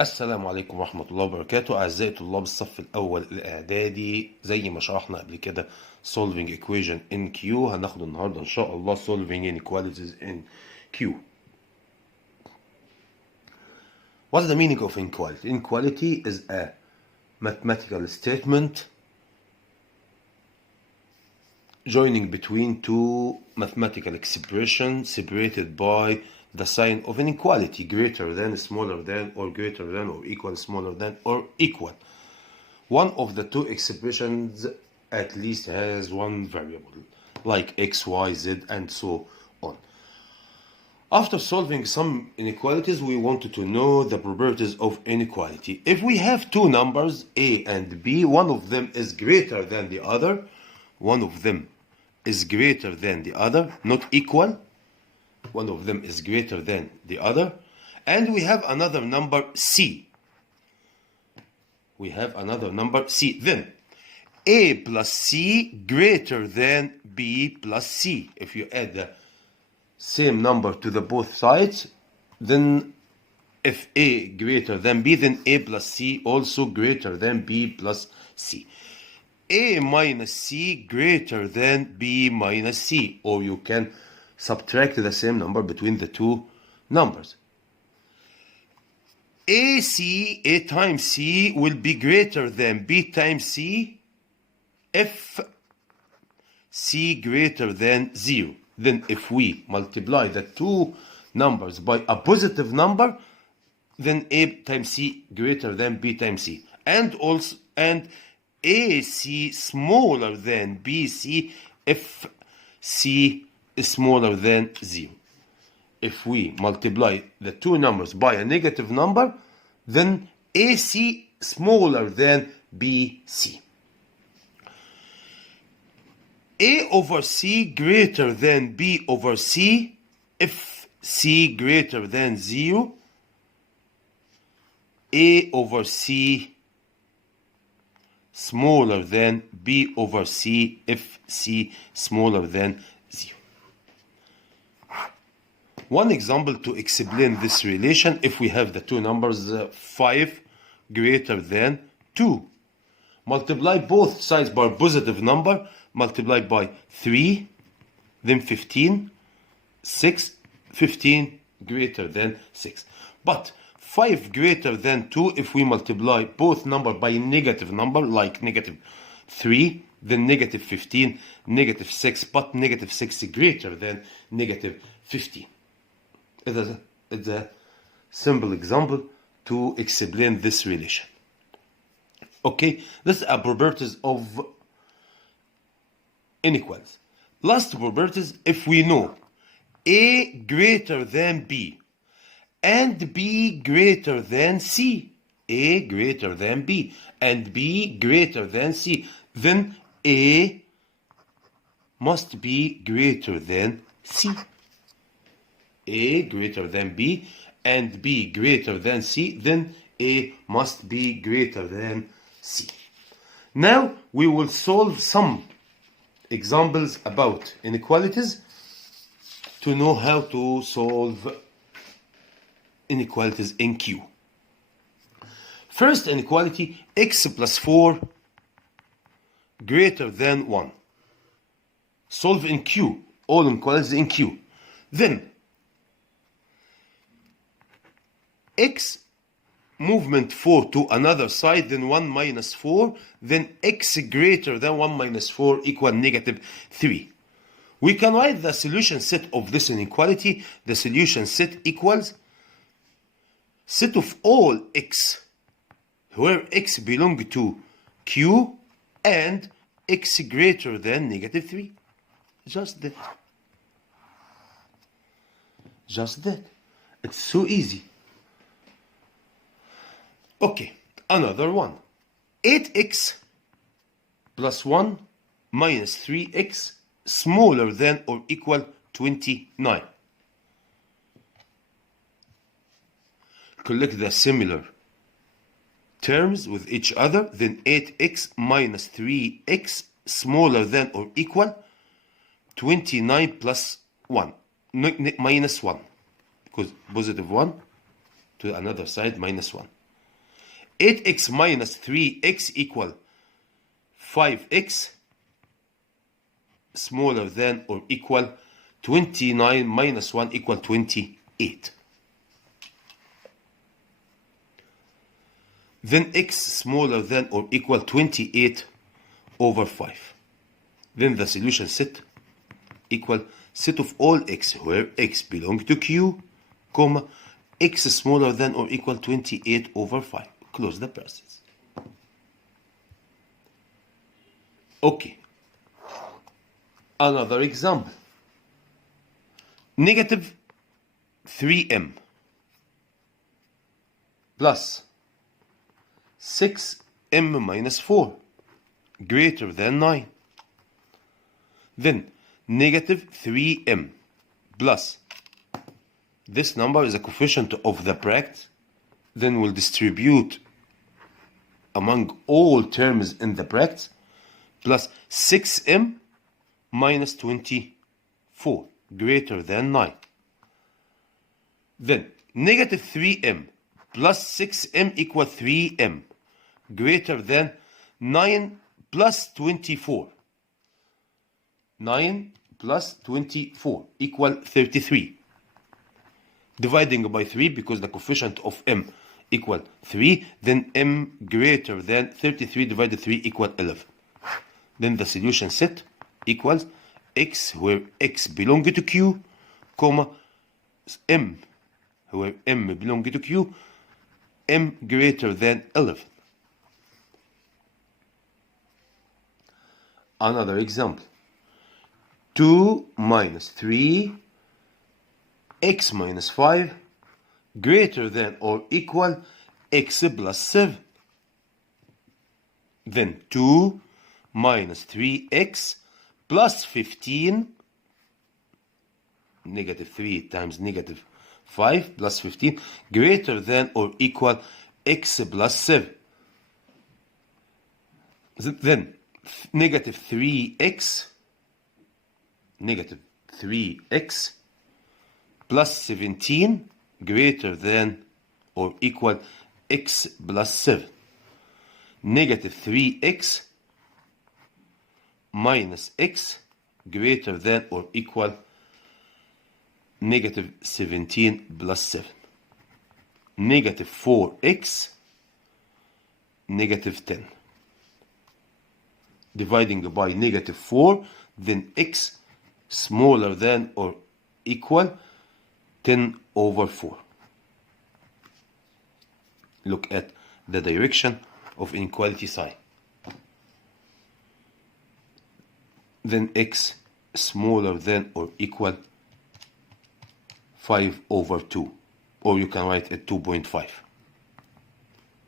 السلام عليكم ورحمة الله وبركاته. أعزائي طلاب الصف الأول الإعدادي، زي ما شرحنا قبل كده solving equation in Q، هناخد النهاردة إن شاء الله solving inequalities in Q. What's the meaning of inequality? Inequality is a mathematical statement joining between two mathematical expressions separated by the sign of inequality, greater than, smaller than, or greater than, or equal, smaller than, or equal. One of the two expressions at least has one variable, like x, y, z, and so on. After solving some inequalities, we wanted to know the properties of inequality. If we have two numbers, a and b, one of them is greater than the other, one of them is greater than the other, not equal, one of them is greater than the other, and we have another number c. We have another number c. Then a plus c greater than b plus c. If you add the same number to the both sides, then if a greater than b, then a plus c also greater than b plus c. A minus c greater than b minus c, or you can subtract the same number between the two numbers. A times c will be greater than b times c if c greater than 0. Then if we multiply the two numbers by a positive number, then a times c greater than b times c, and AC smaller than BC if C is smaller than 0. If we multiply the two numbers by a negative number, then AC smaller than BC. A over C greater than B over C if C greater than 0. A over C smaller than b over c if c smaller than 0. One example to explain this relation: if we have the two numbers 5 greater than 2, multiply both sides by a positive number, multiply by 3, then 15, 6, 15 greater than 6. But 5 greater than 2, if we multiply both number by a negative number, like negative 3, then negative 15, negative 6, but negative 6 greater than negative 15. It's a simple example to explain this relation. Okay, this are properties of inequalities. Last properties: if we know A greater than B and B greater than C, A greater than B and B greater than C, then A must be greater than C. A greater than B and B greater than C, then A must be greater than C. Now we will solve some examples about inequalities to know how to solve inequalities in Q. First inequality: x plus 4 greater than 1. Solve in Q. All inequalities in Q. Then x movement 4 to another side, then 1 minus 4, then x greater than 1 minus 4 equal negative 3. We can write the solution set of this inequality. The solution set equals set of all x where x belong to Q and x greater than negative 3. Just that. Just that. It's so easy. Okay, another one. 8x plus 1 minus 3x smaller than or equal 29. Collect the similar terms with each other, then 8x minus 3x smaller than or equal 29 plus 1, minus 1, because positive 1 to another side minus 1. 8x minus 3x equal 5x smaller than or equal 29 minus 1 equal 28. Then x smaller than or equal 28 over 5. Then the solution set equal set of all x where x belong to Q, comma, x smaller than or equal 28 over 5. Close the brackets. Okay. Another example. Negative 3m plus 6m minus 4 greater than 9. Then negative 3m plus this number is a coefficient of the bracket. Then we'll distribute among all terms in the bracket plus 6m minus 24 greater than 9. Then negative 3m plus 6m equal 3m greater than 9 plus 24. 9 plus 24 equal 33. Dividing by 3 because the coefficient of m equal 3, then m greater than 33 divided 3 equal 11. Then the solution set equals x where x belong to Q, comma, m where m belong to Q, m greater than 11. Another example. 2 minus 3 x minus 5 greater than or equal x plus 7. Then 2 minus 3x plus 15, negative 3 times negative 5 plus 15 greater than or equal x plus 7. Then negative 3x plus 17 greater than or equal x plus 7. Negative 3x minus x greater than or equal negative 17 plus 7. Negative 4x negative 10. Dividing by negative 4, then x smaller than or equal 10 over 4. Look at the direction of inequality sign. Then x smaller than or equal 5 over 2, or you can write it 2.5.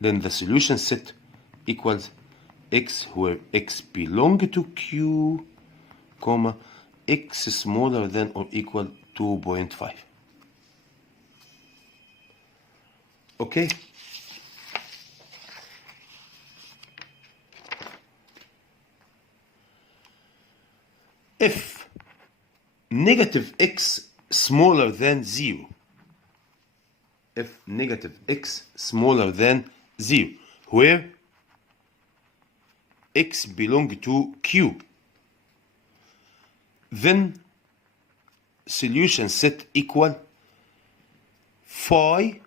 Then the solution set equals x where x belong to Q, comma, x smaller than or equal 2.5. Okay? If negative x smaller than 0, if negative x smaller than 0, where x belong to Q, then solution set equal phi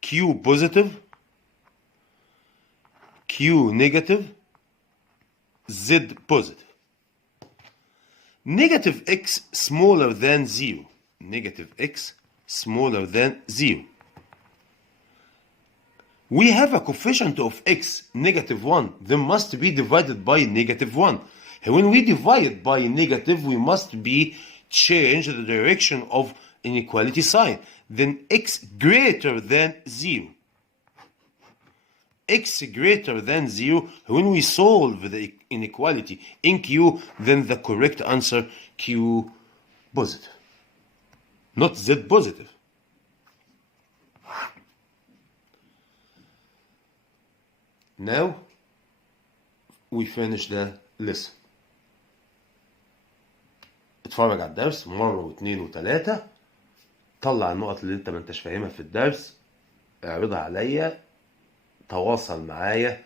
Q positive, Q negative, Z positive. Negative x smaller than 0, negative x smaller than 0. We have a coefficient of x negative 1, then must be divided by negative 1. And when we divide by negative, we must be change the direction of inequality sign. Then x greater than 0. X greater than 0, when we solve the inequality in Q, then the correct answer Q positive, not Z positive. Now we finish the lesson. اتفرج على الدرس مرة واثنين وثلاثة، طلع النقط اللي انت ما انتش فاهمها في الدرس اعرضها عليا، تواصل معايا،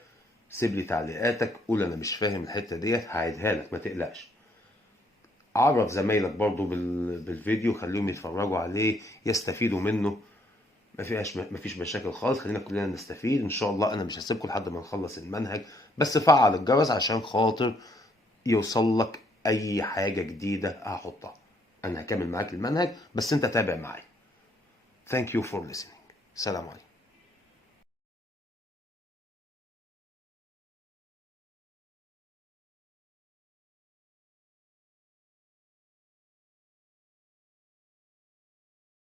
سيب لي تعليقاتك، قول انا مش فاهم الحته ديت هعيدها لك، ما تقلقش. عرف زمايلك برضو بالفيديو، خليهم يتفرجوا عليه يستفيدوا منه، ما فيش مشاكل خالص. خلينا كلنا نستفيد ان شاء الله. انا مش هسيبكم لحد ما نخلص المنهج، بس فعل الجرس عشان خاطر يوصل لك اي حاجه جديده هحطها. انا هكمل معاك المنهج بس انت تابع معايا. Thank you for listening. سلام عليكم.